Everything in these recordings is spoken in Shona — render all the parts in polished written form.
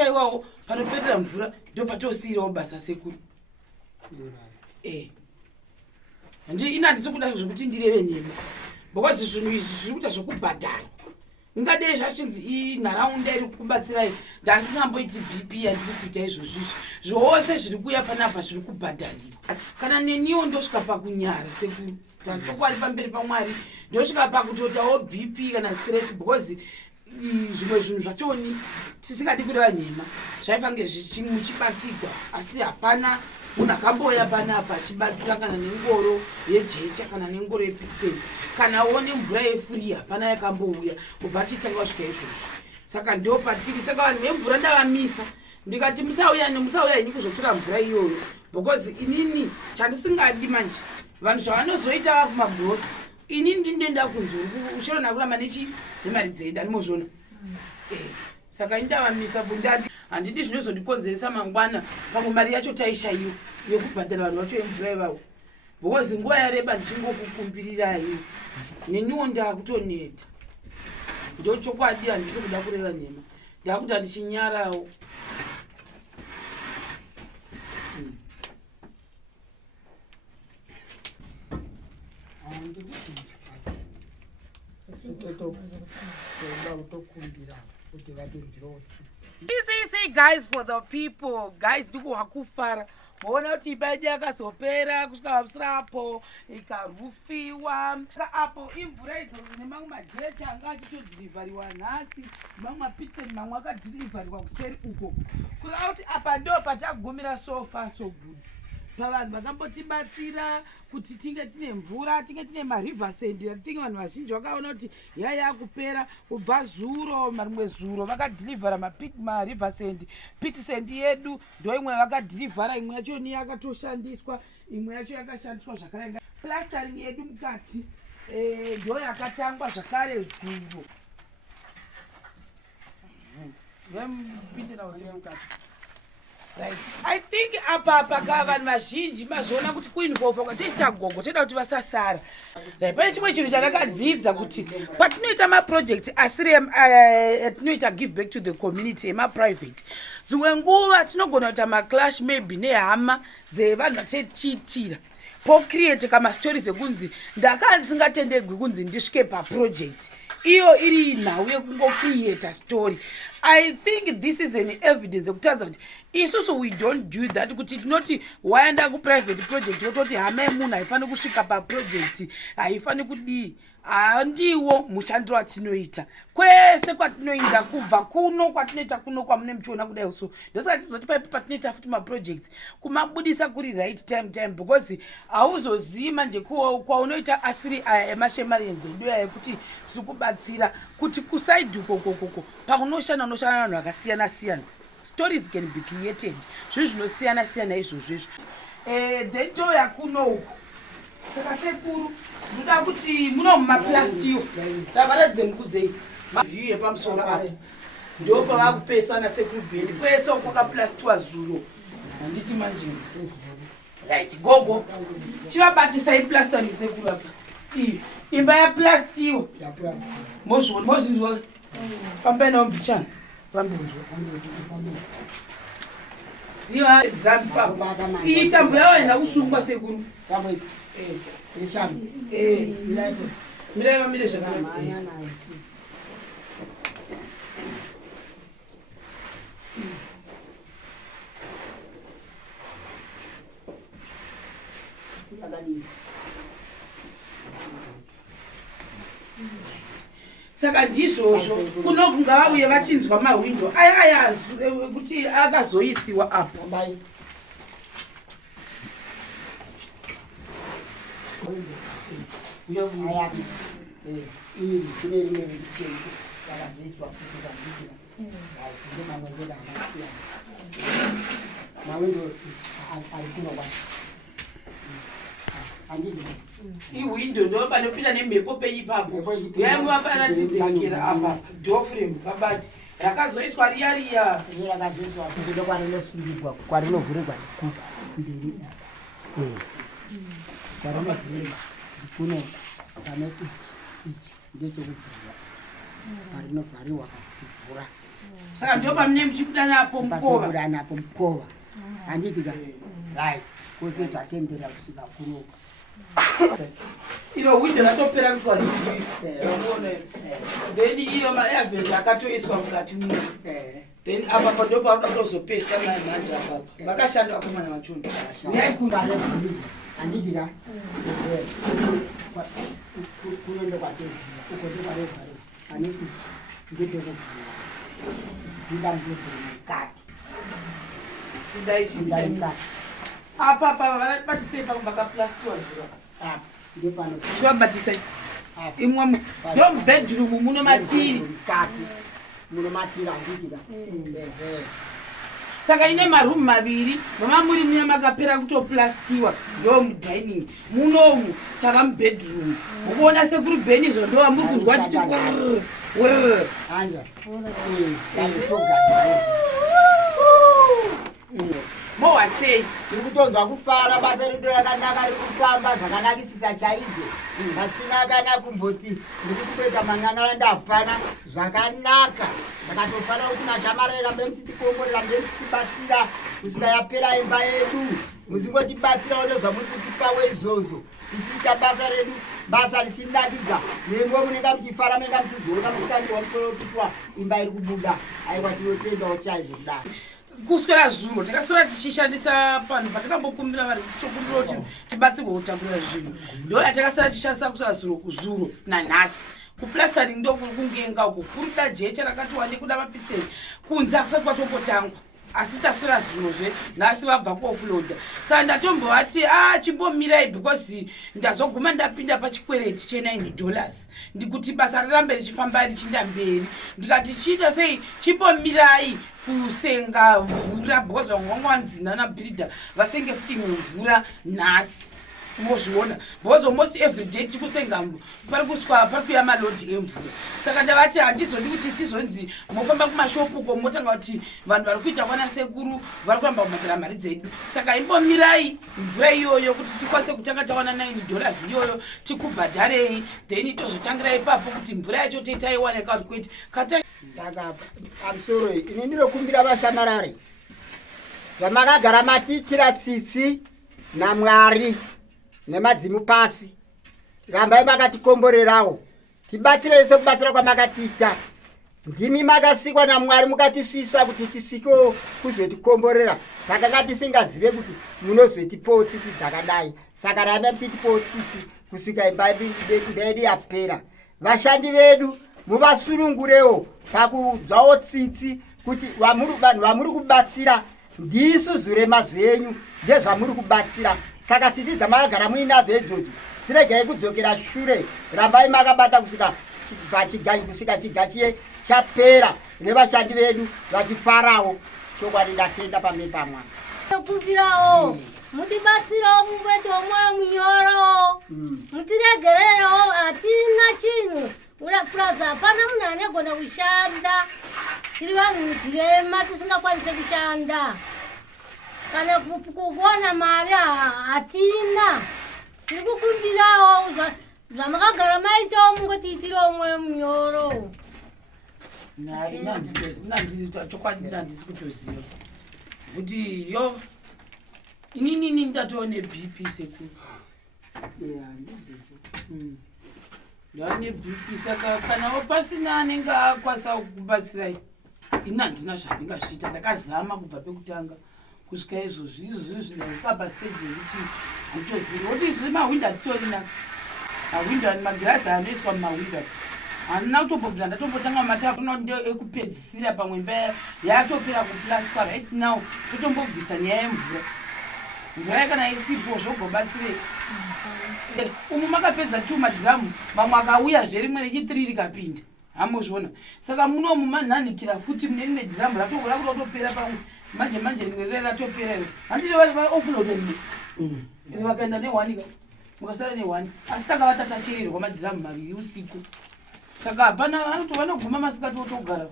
pashaiwawo panopera mvura ndo patosirawo basa sekuru ndi ina ndisi kuda zvokuti ndireve nyema because zvinhu izvi zviri kuita zvokubhadhara ngadei zvachinzi inharaunda iri kubatsirai ndasingamboiti bp handiri kuita izvozvizvi zvose zviri kuuya panapa zviri kubhadhariwa kana neniwo ndosvika pakunyara sekuru tachokwari pamberi pamwari ndosvika pakutotawo bp kana stress because zvimwe zvinhu zvachoni tisingadi kureva nhema zvaifange muchibatsigwa asi hapana munhu akamboya panapa achibatsira kana nengoro yejecha kana nengoro yepikiseni kana one mvura yefuri hapana yakambouya kubva tichitanga kusvika izvozvo saka ndo patiri saka vanhu vemvura ndavamisa ndikati musauya ini kuzotora mvura iyoyo because inini chandisingadi manje vanhu zvavanozoita vakumabhurosi inini ndinenda kunzuri ushoro nakuramba nemari dzedu animozvona saka indavamisa bundadi handidi zvinozondikonzeresa mangwana pamwe mari yacho taishaiwa yokubhadhara vanhu vacho vemvura ivavo because nguva yareba ndichingokukumbirirai neniwo ndakutoneta ndo chokwadi handisi kuda kureva nhema ndakuti handichinyarawo Easy guys for the people guys ndiko hakufara maona kuti ibaidi yakazopera kusvika pamusirapo ikarufiwa apo imvura idzodzo nemamwe majecha anga achitodhirivhariwa nhasi mamwe mapiteni mamwe akadhirivhariwa kuseri uko kureva kuti apa ndo patagumira so far so good pavanhu vakambotibatsira kuti tinge tine mvura tinge tine marivhasendi tinge vanhu vazhinji vakaona kuti yakupera kubva zuro marimwe zuro vakadhirivhara marivhasendi pitisendi yedu ndo imwe vakadhirivhara imwe yacho ni yakatoshandiswa imwe yacho yakashandiswa zvakare plastering yedu mukati ndo yakatangwa zvakare zuro right. I think apa vanhu vazhinji mazviona kuti kuinvolva kwachiita gogo toda kuti vasasara pane chimwe chinhu chandakadzidza kuti patinoita maproject asiri atinoita give back to the community emaprivate dzimwe nguva tinogona kuita maclash maybe nehama dzevanhu vatetiitira pocreate kamastori ekunzi ndakandisingatendegwi kunzi ndisvike paproject iyo iri nhau yekungocreate story. I think this is an evidence yekutaridza kuti isusu we don't do that kuti tinoti waenda kuprivate project wototi hama yemunhu haifani kusvika paproject haifani kudii handiwo mushandiro watinoita kwese kwatinoinda kubva kuno kwatinoita kuno kwamune muchiona kudai so ndosaka tizoti paipo patinoita futi maprojects kumabudisa kuri right time because hauzozivi manje kwaunoita asiri emashemarenzi edu yekuti tiri kubatsira kuti kusaidi ukokokoko paunoshanda unoshanda vanhu vakasiyana siyana stories can be created zvinhu zvinosiyana siyana izvozvo izvo dento yakuno uko saka sekuru ndoda kuti muno mumaplastiwo tavaradze mukudzei mavhiyu yepamusoro apo ndo pavakupesana sekurubhendi kwese kwakaplastiwa zuro handiti manje right gogo chivabatisai plastering sekuru apa imba yaplastiwa mozvinzwa fambai nawo mbichana iyi tambo yavaenda kusungwa sekuru mirai vamire zvakanaka saka ndizvozvo kunokunga vauye vachinzwa mahwindo aya kuti akazoisiwa apo ihwindo ndo panopinda nemhepo peipapo yaimuvapanatinzekera apa dofrem kabati rakazoiswa riya kwarinovhurirwa mberi kwarinovhurirwa kuno pane ichi ndechekuvhurwa parinovhariwa kuvhura Saka ndio pamene mchibuda napo mkova. Pakubuda napo mkova. Anditi ka. Right. Kose tatendera kusika kuno. Ilo window latopera kutwa livi. Unaona. Then iyo ma airvent akatoiswa mukati muno. Then apa pando pa kuzopesa na manje apa. Bakashanda akoma na machuni. Nyai kunale. Anditi ka. Kuende kwa tezi. Uko ndo pale pale. Aniki. Ngete ko. Ndam ndo kati. Ndai kati. Apa batise baka plastic wazira. Ndio pano. Sio batise. Imwe ndio bedroom muno matiri kati. Muno matiri andikira. Saka ine maroom maviri mama muri munya makapera kuto plastiwa ndio dining munomu saka bedroom ukoona sekuru beni zo ndo amuri kunzwa chiti anja mo wasei ndikutonzwa kufara basa rido rakanaka rikufamba zvakanakisisa chaizvo pasina kana kumboti ndikuti kuita mang'ang'ana ndapana zvakanaka zvakatofana kuti mashamara rambe muchitikomborera mbe muchitibatsira kusvika yapera imba yedu muzingotibatsirawo nezvamuri kutipawo izvozvo tichiita basa redu basa richinakidza nemwe munenge muchifara munenge muchizoona muchitandirwa mutorokutwa imba iri kubuda aiwa tinotendawo chaizvo kudaro kuswera zuro takaswera tichishandisa panhu patakambokumbira vanhu tichokumbira kuti tibatsirwe kutakura zvinhu ndo yatakasara tichishandisa kuswera zuro nanhasi kuplastering ndo kungenga uko kuruda jecha rakati wande kuda mapiseni kunze akusati kwatombotangwa asi taswera zvirozve nhasi vabva kuofuloda saka ndatombovati chimbomirai because ndazoguma ndapinda pachikwereti $9 ndikuti basa rirambe richifamba richinda mberi ndikati chiita sei chimbomirai kusenga mvura because vamwangwanzina nabhirida vasenge futi mvura nhasi mozviona because almost every day tikusenga pari kuswa pari kuya malodhi emvura saka ndavati handizodi kuti tizonzi mofamba kumashopuko motanga kuti vanhu vari kuita kwana sekuru vari kuramba kumatira mari dzedu saka imbomirai mvura iyoyo kuti tikwanise kutanga tawana $9 iyoyo tikubhadharei then tozotangira ipapo kuti mvura yacho teitaiwaneka kuti kwete kata pamusoro ini ndinokumbira vashamarare zvamakagara matiitira tsitsi naMwari nemadzimu pasi rambai makatikomborerawo tibatsirei sekubatsira kwamakatiita ndimi makasikwa naMwari mukatisvisa kuti tisikewo kuzotikomborera takanga tisingazive kuti munozotipawo tsitsi dzakadai saka rambai muchitipawo tsitsi kusvika imba yedu yapera vashandi vedu muvasunungurewo pakudzwawo tsitsi kuti vanhu vamuri kubatsira ndisu zurema zvenyu ndezvamuri kubatsira saka tsitsi dzamakagara muinadzo idzodzo siregai kudzokera shure rambai makabata kusvika chigachiye chapera nevashandi vedu vachifarawo chokwadi ndatenda pamberi paMwari kumbirawo mutibatsirawo mumwete womwoyo munyoro mutiregererewo hatina chinhu urapuraza hapana munhu anegona kushanda tiri vanhu mudzirema tisingakwanise kushanda kana kuona mari hatina tiri kukumbirawo zvamakagara maitawo mungotiitirawo mwoyo munyoro chokwadi nandisi kutoziva kuti yo inini ndatova nebp sekuru ndava nebp saka kanawo pasina anenge akwanisa kubatsirai ini handina zvandingasviita ndakazama kubva pekutanga kusvika izvozvi zvinokaba stage yekuti handitozivi kuti izvi mahwindo hatitorina mahwindo magirazi anoiswa mumahwindo handina kutombobvira ndatombotanga matakuno ndo ekupedzisira pamwe imba yatopera kuplaswa right now totombobvisa nyaya yemvura mvura kana isipo zvogobatsirei umu makapedza chuma dhizamu vamwe akauya rimwe rechi3 rikapinda hamuzviona saka munomu manhanikira futi mune rimwe dhizamu rakutotopera pamwe manje rimwe rire ratopera iyo handiti vaofuloda rimwe vakaenda ne1 mukasara ne1 asi tanga vatatachererwa madhiramu maviri usiku saka hapana vanoguma masikati otogara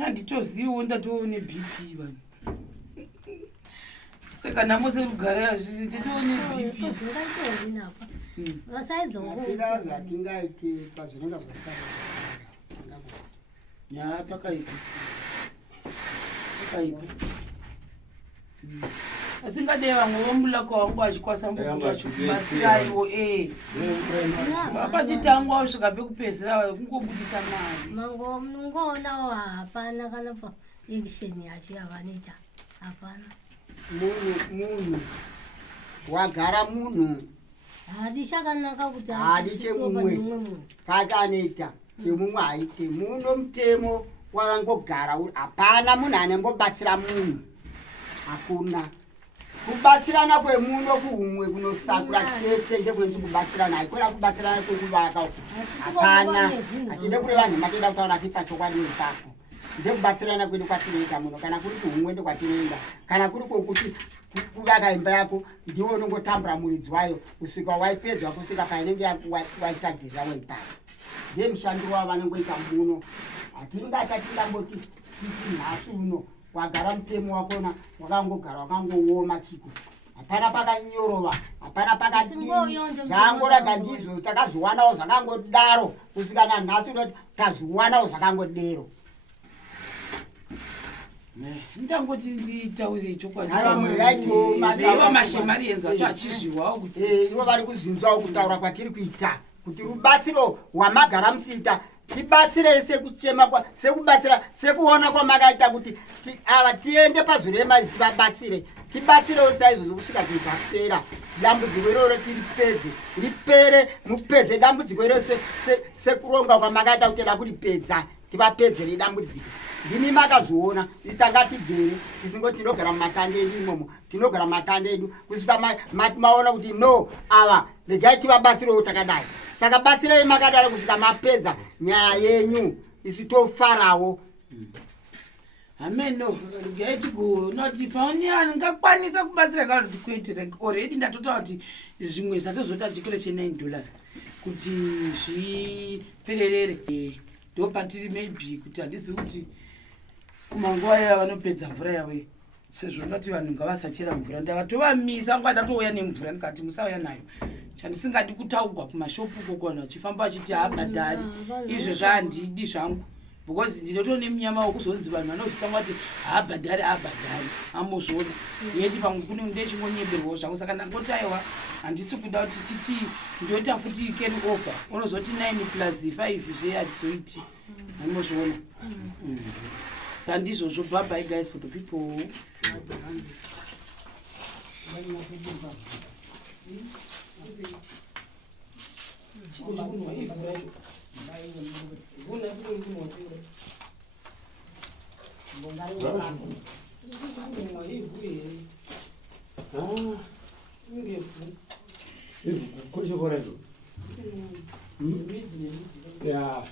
handitoziviwo ndatoo nebp vanhu saka nhamo serugara nditoo nebp zvatingaite pazvinenge zvasara Ya pakaipa. Pakaipa. Asingade vamwe vomulaka wangu achikwasa mbuku achibatsira iwo vapachitangwa kusvika pekupedzisira kungobudisa mari. Mango munongonawo hapana kana pa action yacho yavanoita hapana. Munhu wagara munhu hadi chakanaka kuti hadi chemumwe pati anoita chemumwe haiti. Muno mutemo wakangogara hapana munhu anembobatsira munhu. Hakuna kubatsirana kwemuno kuhumwe kunosakura chete ndekwenzi kubatsirana haikona kubatsirana kwekuvaka. Hapana hatide kureva nhema toda kutaura tipa chokwadi nepako ndekubatsirana kwedu kwatinoita muno. Kana kuri kuhumwe ndokwatinoenda, kana kuri kwokuti kuvaka imba yako ndiwo unongotambura muridzi wayo kusvika waipedzwa kusvika painenge waitadzirira waipara. Ndiye mushando wavo vanongoita muno. Hatingamboti nhasi uno wagara mutemo wakona wakangogara wakangooma chiko. Hapana pakanyorova, hapana pakadii. Zvangoraga ndizvo takazviwanawo zvakangodaro kusvika nanhasi unoti tazviwanawo zvakangodero. Ndangoti nditaure chokwadi. Ivo mashemari enza acho achizviwawo kuti ivo vari kuzinzawo kutaura kwatiri kuita kuti rubatsiro rwamagara musita tibatsirei sekuchema sekubatsira sekuona kwamakaita kuti ava tiende pazurema tivabatsire tibatsirewo saizvozvo kusvika zvizapera dambudziko iroro ripere mupedze dambudziko iro sekuronga kwamakaita kuti da kuripedza tivapedzere dambudziko. Ndimi makazviona tanga tigere tisingoti tinogara mumatande edu imomo tinogara mumatande edu kusvika maona kuti no ava regai tivabatsirewo takadai. Saka batsirei makadaro kusvika mapedza nyaya yenyu isu tofarawo. Ameno noti paoni angakwanisa kubatsira kana kuti kuitire already ndatotaura kuti zvimwe zvatozota chikore $9 kuti zvipererere. Ndopatiri maybe kuti handisi kuti kumanguva yaya vanopedza mvura yavo sezvo ndoti vanhu ngavasachera mvura ndavatovamisa nguva ndatouya nemvura ndikati musauya nayo chandisingadi kutaurwa kumashopu kokona vachifamba vachiti haabhadhari izvo zvahandidi zvangu because ndinoto nemunyama wokuzonzi vanhu vanozitangwa kuti haabhadhari amozvona yeti pamwe kune ndechingonyemberwawo zvangu saka ndangoti aiwa handisi kuda kuti titi ndoita futi can offer unozoti 9+5 zvehadzizoiti amozvona. Sandizvozvo. Bye bye guys for the people. Yeah.